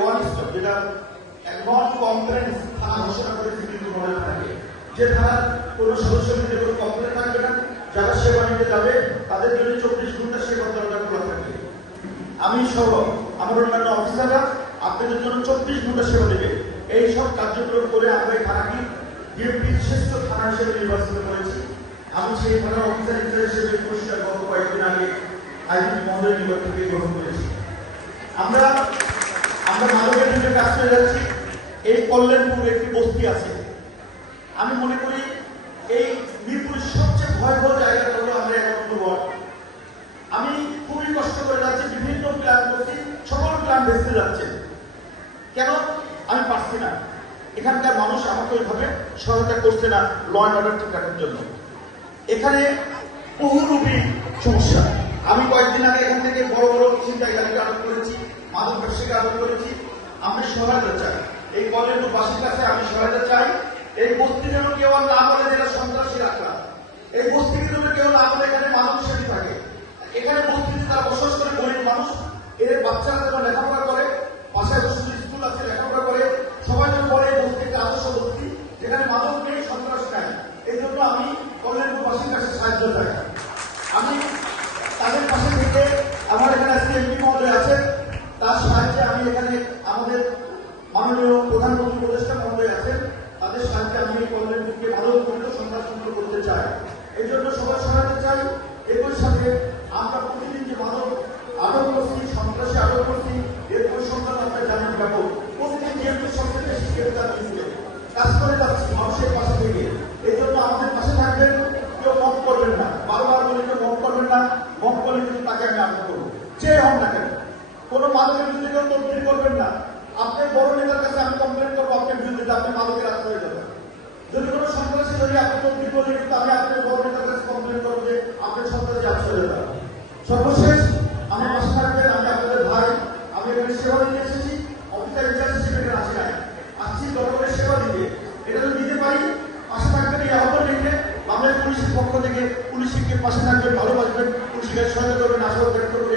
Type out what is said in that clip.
One stop, যেটা নন compliance থানা ঘোষণা করেছে কিন্তু মনে থাকে, যে থানার কোনো সদস্য মিলে কোনো কমপ্লেন থাকবে না, যারা সেবা নিতে যাবে তাদের জন্য 24 ঘন্টা সেবা দরজা খোলা থাকবে। আমি সহ আমার অন্যান্য অফিসাররা আপনাদের জন্য 24 ঘন্টা সেবা দেবে। এই সব কার্যক্রম করে আমরা এই থানাকে বিএনপির শ্রেষ্ঠ থানা হিসেবে নির্বাচিত করেছি। আমি সেই থানার অফিসার হিসেবে পুরস্কার গত কয়েকদিন আগে আইজিপি মহোদয় নিকট থেকে গ্রহণ করেছি। আমরা মাদকের দিকে কাজ করে যাচ্ছি। এই কল্যাণপুর একটি বস্তি আছে, আমি মনে করি এই মিরপুরের সবচেয়ে ভয়াবহ জায়গাটা হলো আমরা 11 নম্বর ওয়ার্ড। আমি খুবই কষ্ট করে যাচ্ছি, বিভিন্ন প্ল্যান করছি, সকল প্ল্যান ভেস্তে যাচ্ছে। কেন আমি পারছি না, এখানকার মানুষ আমাকে ওইভাবে সহায়তা করছে না ল অ্যান্ড অর্ডার ঠিক রাখার জন্য। এখানে বহুরূপী সমস্যা। আমি কয়েকদিন আগে এখান থেকে বড় বড় ছিনতাইকারীকে আটক করেছি, মাদক ব্যবসায়ীকে আটক করেছি। আমি সহায়তা চাই, এই কল্যাণপুরবাসীর কাছে আমি সহায়তা চাই। এই বস্তি যেন কেউ আর না বলে যেটা সন্ত্রাসী রাখলাম, এই বস্তিকে যেন কেউ না বলে এখানে মানব সেবী থাকে। এখানে বস্তিতে তারা বসবাস করে গরিব মানুষ, এর বাচ্চারা যেন লেখাপড়া করে, পাশায় বসে স্কুল আছে লেখাপড়া করে, সবাই যেন বলে এই বস্তি একটা আদর্শ বস্তি যেখানে মাদক নেই, সন্ত্রাস নাই। এই জন্য আমি কল্যাণপুরবাসীর কাছে সাহায্য চাই। আমি তাদের পাশে থেকে আমার এখানে আজকে এমপি মহোদয় আছেন, তার সাহায্যে আমি এখানে আমাদের মাননীয় প্রধানমন্ত্রী উপদেষ্টা মহোদয় আছেন, তাদের সাহায্যে আমি এই কল্যাণপুরকে ভালো মুক্ত সন্ত্রাসমুক্ত করতে চাই। এই জন্য সবাই সহায়তা চাই। একই সাথে আমরা প্রতিদিন যে মাদক আটক করছি, সন্ত্রাসী আটক করছি, এর পরিসংখ্যান আপনারা জানেন ব্যাপক। প্রতিদিন যেহেতু সবচেয়ে বেশি গ্রেফতার হয়েছে, কাজ করে যাচ্ছি মানুষের পাশে থেকে। এই জন্য আমাদের পাশে থাকবেন, কেউ মত করবেন না, বারবার বলে কেউ মত করবেন না। মত করলে কিন্তু তাকে আমি আটক করবো, যে হন না কেন। কোনো মাদকের বিরুদ্ধে কেউ তদবির করবেন না। আপনি বড় নেতার কাছে আমি কমপ্লেন করবো আপনার বিরুদ্ধে, আপনি মাদকের আত্ম হয়ে যাবেন। যদি কোনো সন্ত্রাসী যদি আপনি তদবির করলে কিন্তু আমি আপনার বড় নেতার কাছে কমপ্লেন করবো যে আপনার সন্ত্রাসী আত্ম হয়ে যাবেন। সর্বশেষ আমার পাশে থাকবেন, আমি আপনাদের ভাই। আমি এখানে সেবা দিতে এসেছি, অফিসার ইনচার্জ হিসেবে এখানে আসি নাই, আসছি জনগণের সেবা দিতে। এটা যদি দিতে পারি, পাশে থাকবেন। এই আহ্বান রেখে আমাদের পুলিশের পক্ষ থেকে পুলিশকে পাশে থাকবেন, ভালোবাসবেন, পুলিশকে সহায়তা করবেন, আশীর্বাদ ব্যক্ত করবেন।